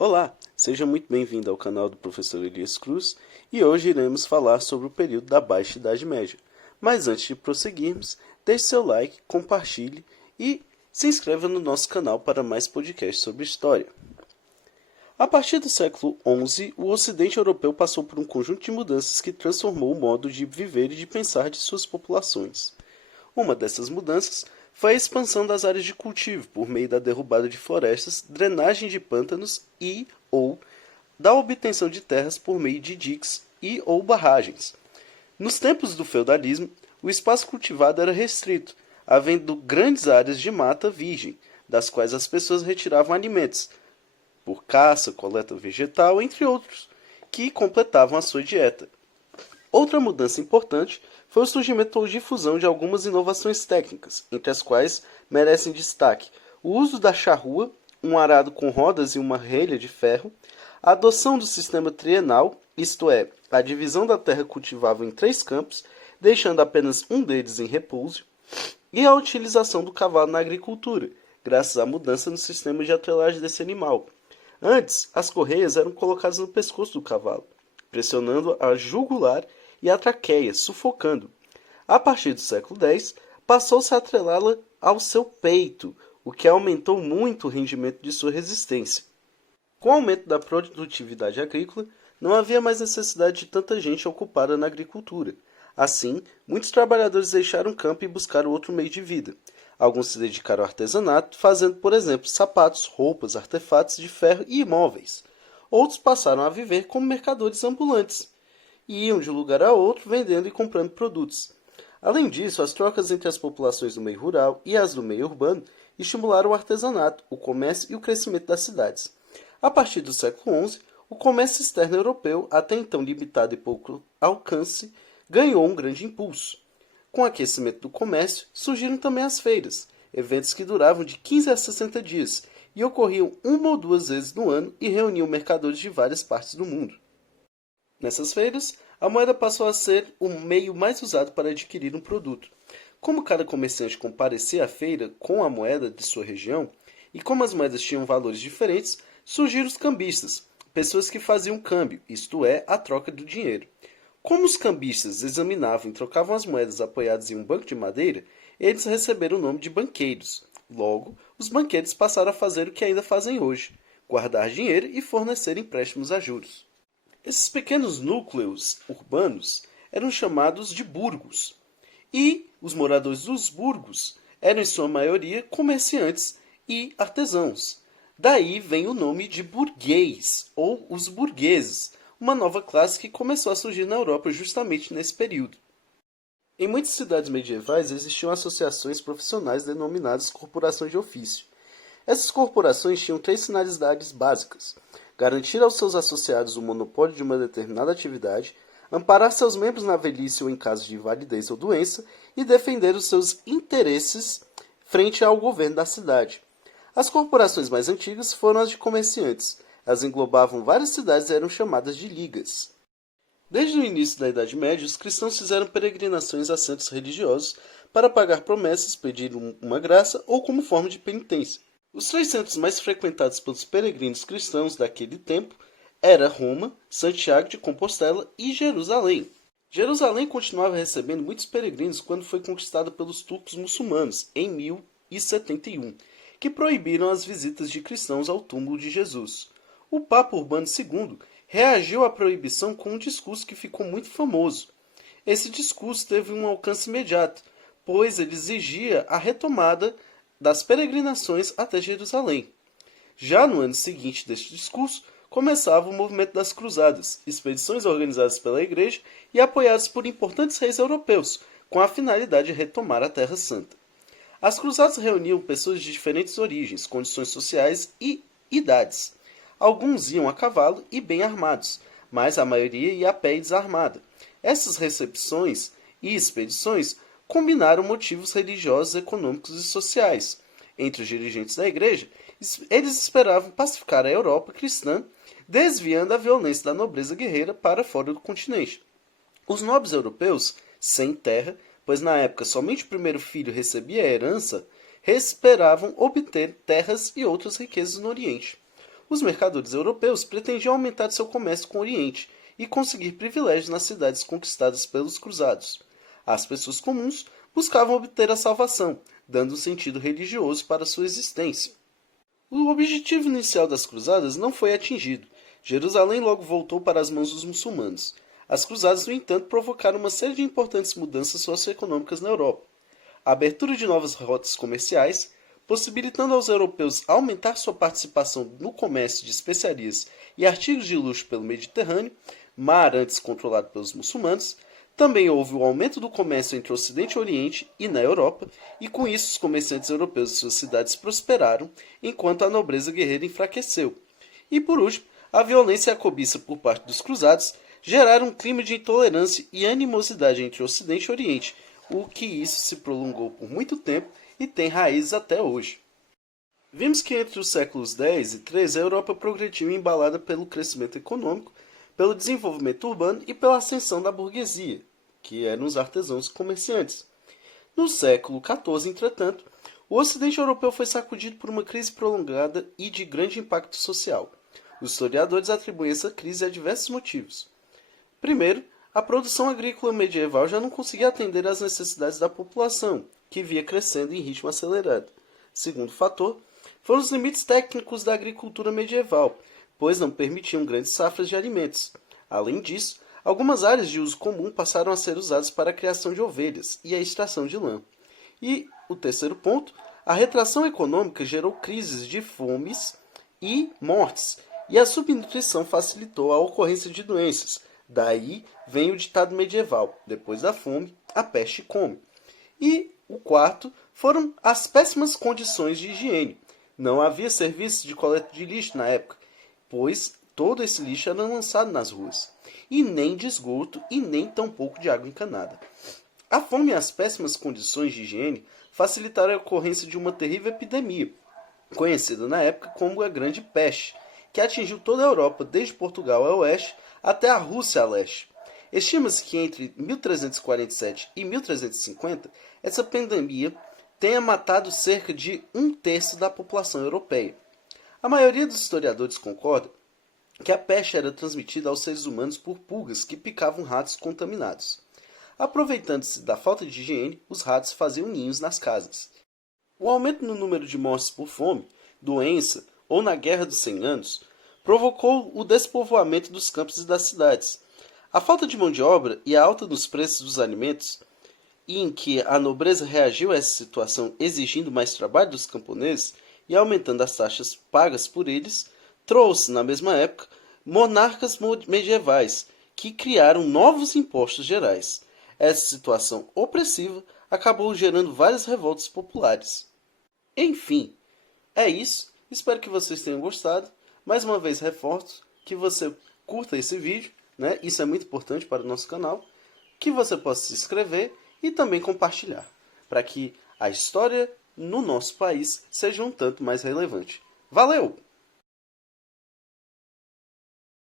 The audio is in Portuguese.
Olá, seja muito bem-vindo ao canal do Professor Elias Cruz e hoje iremos falar sobre o período da Baixa Idade Média. Mas antes de prosseguirmos, deixe seu like, compartilhe e se inscreva no nosso canal para mais podcasts sobre história. A partir do século XI, o Ocidente Europeu passou por um conjunto de mudanças que transformou o modo de viver e de pensar de suas populações. Uma dessas mudanças foi a expansão das áreas de cultivo por meio da derrubada de florestas, drenagem de pântanos e ou da obtenção de terras por meio de diques e ou barragens. Nos tempos do feudalismo, o espaço cultivado era restrito, havendo grandes áreas de mata virgem, das quais as pessoas retiravam alimentos, por caça, coleta vegetal, entre outros, que completavam a sua dieta. Outra mudança importante foi o surgimento ou difusão de algumas inovações técnicas, entre as quais merecem destaque o uso da charrua, um arado com rodas e uma relha de ferro, a adoção do sistema trienal, isto é, a divisão da terra cultivável em 3 campos, deixando apenas um deles em repouso, e a utilização do cavalo na agricultura, graças à mudança no sistema de atrelagem desse animal. Antes, as correias eram colocadas no pescoço do cavalo, pressionando a jugular e a traqueia, sufocando. A partir do século X, passou-se a atrelá-la ao seu peito, o que aumentou muito o rendimento de sua resistência. Com o aumento da produtividade agrícola, não havia mais necessidade de tanta gente ocupada na agricultura. Assim, muitos trabalhadores deixaram o campo e buscaram outro meio de vida. Alguns se dedicaram ao artesanato, fazendo, por exemplo, sapatos, roupas, artefatos de ferro e imóveis. Outros passaram a viver como mercadores ambulantes e iam de um lugar a outro vendendo e comprando produtos. Além disso, as trocas entre as populações do meio rural e as do meio urbano estimularam o artesanato, o comércio e o crescimento das cidades. A partir do século XI, o comércio externo europeu, até então limitado e pouco alcance, ganhou um grande impulso. Com o aquecimento do comércio, surgiram também as feiras, eventos que duravam de 15 a 60 dias e ocorriam uma ou duas vezes no ano e reuniam mercadores de várias partes do mundo. Nessas feiras, a moeda passou a ser o meio mais usado para adquirir um produto. Como cada comerciante comparecia à feira com a moeda de sua região, e como as moedas tinham valores diferentes, surgiram os cambistas, pessoas que faziam câmbio, isto é, a troca do dinheiro. Como os cambistas examinavam e trocavam as moedas apoiadas em um banco de madeira, eles receberam o nome de banqueiros. Logo, os banqueiros passaram a fazer o que ainda fazem hoje, guardar dinheiro e fornecer empréstimos a juros. Esses pequenos núcleos urbanos eram chamados de burgos, e os moradores dos burgos eram, em sua maioria, comerciantes e artesãos. Daí vem o nome de burguês, ou os burgueses, uma nova classe que começou a surgir na Europa justamente nesse período. Em muitas cidades medievais existiam associações profissionais denominadas corporações de ofício. Essas corporações tinham 3 finalidades básicas: garantir aos seus associados o monopólio de uma determinada atividade, amparar seus membros na velhice ou em caso de invalidez ou doença e defender os seus interesses frente ao governo da cidade. As corporações mais antigas foram as de comerciantes. Elas englobavam várias cidades e eram chamadas de ligas. Desde o início da Idade Média, os cristãos fizeram peregrinações a centros religiosos para pagar promessas, pedir uma graça ou como forma de penitência. Os 3 centros mais frequentados pelos peregrinos cristãos daquele tempo eram Roma, Santiago de Compostela e Jerusalém. Jerusalém continuava recebendo muitos peregrinos quando foi conquistada pelos turcos muçulmanos em 1071, que proibiram as visitas de cristãos ao túmulo de Jesus. O Papa Urbano II reagiu à proibição com um discurso que ficou muito famoso. Esse discurso teve um alcance imediato, pois ele exigia a retomada das peregrinações até Jerusalém. Já no ano seguinte deste discurso, começava o movimento das Cruzadas, expedições organizadas pela Igreja e apoiadas por importantes reis europeus, com a finalidade de retomar a Terra Santa. As Cruzadas reuniam pessoas de diferentes origens, condições sociais e idades. Alguns iam a cavalo e bem armados, mas a maioria ia a pé e desarmada. Essas recepções e expedições combinaram motivos religiosos, econômicos e sociais. Entre os dirigentes da igreja, eles esperavam pacificar a Europa cristã, desviando a violência da nobreza guerreira para fora do continente. Os nobres europeus, sem terra, pois na época somente o primeiro filho recebia a herança, esperavam obter terras e outras riquezas no Oriente. os mercadores europeus pretendiam aumentar seu comércio com o Oriente e conseguir privilégios nas cidades conquistadas pelos cruzados. As pessoas comuns buscavam obter a salvação, dando um sentido religioso para sua existência. O objetivo inicial das cruzadas não foi atingido. Jerusalém logo voltou para as mãos dos muçulmanos. As cruzadas, no entanto, provocaram uma série de importantes mudanças socioeconômicas na Europa. A abertura de novas rotas comerciais, possibilitando aos europeus aumentar sua participação no comércio de especiarias e artigos de luxo pelo Mediterrâneo, mar antes controlado pelos muçulmanos. Também houve o aumento do comércio entre o Ocidente e o Oriente e na Europa, e com isso os comerciantes europeus e suas cidades prosperaram, enquanto a nobreza guerreira enfraqueceu. E por último, a violência e a cobiça por parte dos cruzados geraram um clima de intolerância e animosidade entre o Ocidente e o Oriente, o que isso se prolongou por muito tempo e tem raízes até hoje. Vimos que entre os séculos X e XIII a Europa progrediu embalada pelo crescimento econômico, pelo desenvolvimento urbano e pela ascensão da burguesia, que eram os artesãos e comerciantes. No século XIV, entretanto, o Ocidente europeu foi sacudido por uma crise prolongada e de grande impacto social. Os historiadores atribuem essa crise a diversos motivos. Primeiro, a produção agrícola medieval já não conseguia atender às necessidades da população, que via crescendo em ritmo acelerado. Segundo fator, foram os limites técnicos da agricultura medieval, pois não permitiam grandes safras de alimentos. Além disso, algumas áreas de uso comum passaram a ser usadas para a criação de ovelhas e a extração de lã. E o terceiro ponto, a retração econômica gerou crises de fomes e mortes, e a subnutrição facilitou a ocorrência de doenças. Daí vem o ditado medieval: depois da fome, a peste come. E o quarto foram as péssimas condições de higiene. Não havia serviços de coleta de lixo na época, pois todo esse lixo era lançado nas ruas, e nem de esgoto e nem tampouco de água encanada. A fome e as péssimas condições de higiene facilitaram a ocorrência de uma terrível epidemia, conhecida na época como a Grande Peste, que atingiu toda a Europa, desde Portugal a oeste até a Rússia a leste. Estima-se que entre 1347 e 1350, essa pandemia tenha matado cerca de 1/3 da população europeia. A maioria dos historiadores concorda que a peste era transmitida aos seres humanos por pulgas que picavam ratos contaminados. Aproveitando-se da falta de higiene, os ratos faziam ninhos nas casas. O aumento no número de mortes por fome, doença ou na Guerra dos 100 Anos provocou o despovoamento dos campos e das cidades. A falta de mão de obra e a alta dos preços dos alimentos, em que a nobreza reagiu a essa situação exigindo mais trabalho dos camponeses e aumentando as taxas pagas por eles, trouxe, na mesma época, monarcas medievais que criaram novos impostos gerais. Essa situação opressiva acabou gerando várias revoltas populares. Enfim, é isso. Espero que vocês tenham gostado. Mais uma vez reforço que você curta esse vídeo, né? Isso é muito importante para o nosso canal. Que você possa se inscrever e também compartilhar, para que a história no nosso país seja um tanto mais relevante. Valeu!